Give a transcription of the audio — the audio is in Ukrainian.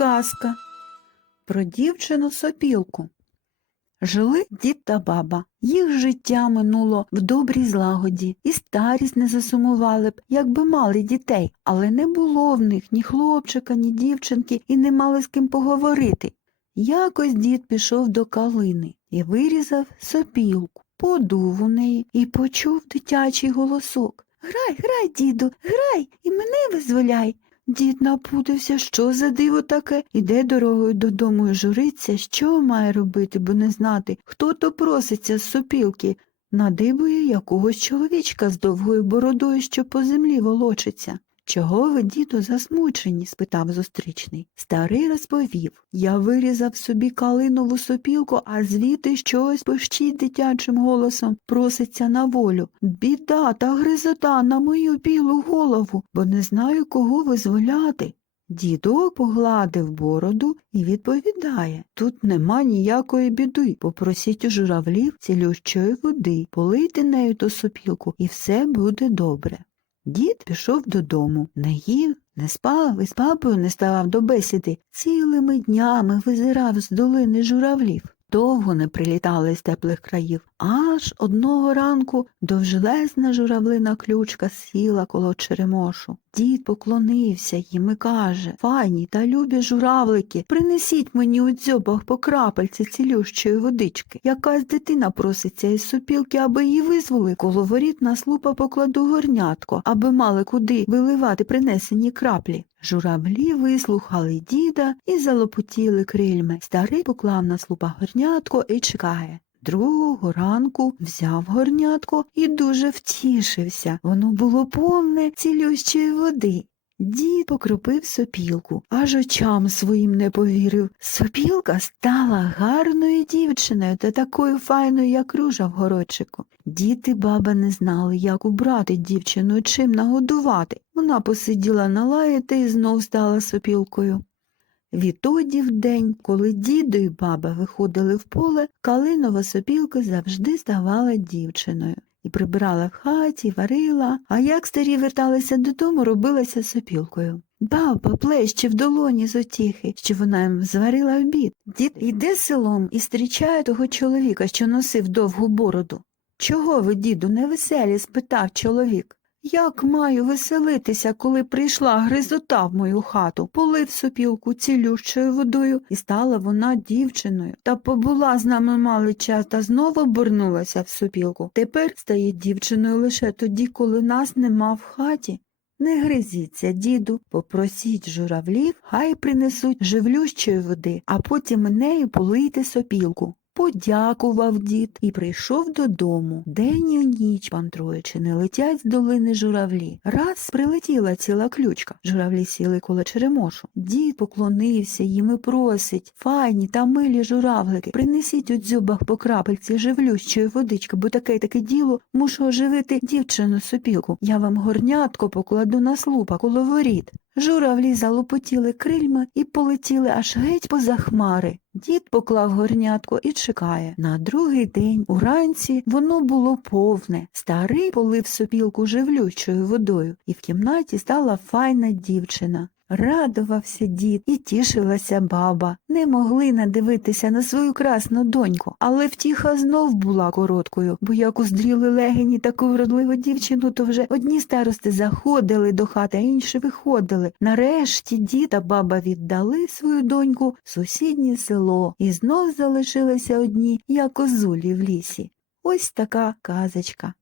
Казка про дівчину сопілку. Жили дід та баба. Їх життя минуло в добрій злагоді, і старість не засумували б, якби мали дітей, але не було в них ні хлопчика, ні дівчинки, і не мали з ким поговорити. Якось дід пішов до калини і вирізав сопілку, подув у неї і почув дитячий голосок. Грай, грай, діду, грай, і мене визволяй. Дід напутився, що за диво таке, іде дорогою додому і журиться, що має робити, бо не знати, хто то проситься з сопілки. Надибує якогось чоловічка з довгою бородою, що по землі волочиться. Чого ви, діду, засмучені? спитав зустрічний. Старий розповів Я вирізав собі калинову сопілку, а звідти щось пищить дитячим голосом, проситься на волю. Біда та гризота на мою білу голову, бо не знаю, кого визволяти. Дідо погладив бороду і відповідає Тут нема ніякої біди. Попросіть у журавлів цілющої води, полийте нею ту сопілку, і все буде добре. Дід пішов додому, не їв, не спав і з папою не ставав до бесіди. Цілими днями визирав з долини журавлів. Довго не прилітали з теплих країв. Аж одного ранку довжелезна журавлина ключка сіла коло черемошу. Дід поклонився їм і каже Файні та любі журавлики, принесіть мені у дзьобах по крапельці цілющої водички. Якась дитина проситься із супілки, аби її визволи. Коло воріт на слупа покладу горнятко, аби мали куди виливати принесені краплі. Журавлі вислухали діда і залопотіли крильми. Старий поклав на слупа горнятко і чекає. Другого ранку взяв горнятко і дуже втішився. Воно було повне цілющої води. Дід покропив сопілку, аж очам своїм не повірив. Сопілка стала гарною дівчиною та такою файною, як ружа в городчику. Дід і баба не знали, як убрати дівчину і чим нагодувати. Вона посиділа на лаї й знов стала сопілкою. Відтоді в день, коли дідо і баба виходили в поле, калинова сопілка завжди ставала дівчиною. І прибирала в хаті, варила, а як старі верталися додому, робилася сопілкою. Баба плеще в долоні з отіхи, що вона їм зварила обід. Дід іде селом і зустрічає того чоловіка, що носив довгу бороду. Чого ви, діду, невеселі? спитав чоловік. Як маю веселитися, коли прийшла гризота в мою хату, полив сопілку цілющою водою, і стала вона дівчиною, та побула з нами малий час та знову обернулася в сопілку. Тепер стає дівчиною лише тоді, коли нас нема в хаті. Не гризіться, діду, попросіть журавлів, хай принесуть живлющої води, а потім нею полийте сопілку. Подякував дід і прийшов додому. День і ніч, пантруючи, не летять з долини журавлі. Раз прилетіла ціла ключка. Журавлі сіли коло черемошу. Дід поклонився їм і просить Файні та милі журавлики, принесіть у дзьобах по крапельці живлющої водички, бо таке таке діло мушу оживити дівчину сопілку. Я вам горнятко покладу на слупа коло воріт. Журавлі залопотіли крильми і полетіли аж геть поза хмари. Дід поклав горнятко і чекає. На другий день уранці воно було повне. Старий полив сопілку живлючою водою, і в кімнаті стала файна дівчина. Радувався дід і тішилася баба. Не могли надивитися на свою красну доньку, але втіха знов була короткою, бо як уздріли легені таку вродливу дівчину, то вже одні старости заходили до хати, а інші виходили. Нарешті дід та баба віддали свою доньку в сусіднє село і знов залишилися одні, як козулі в лісі. Ось така казочка.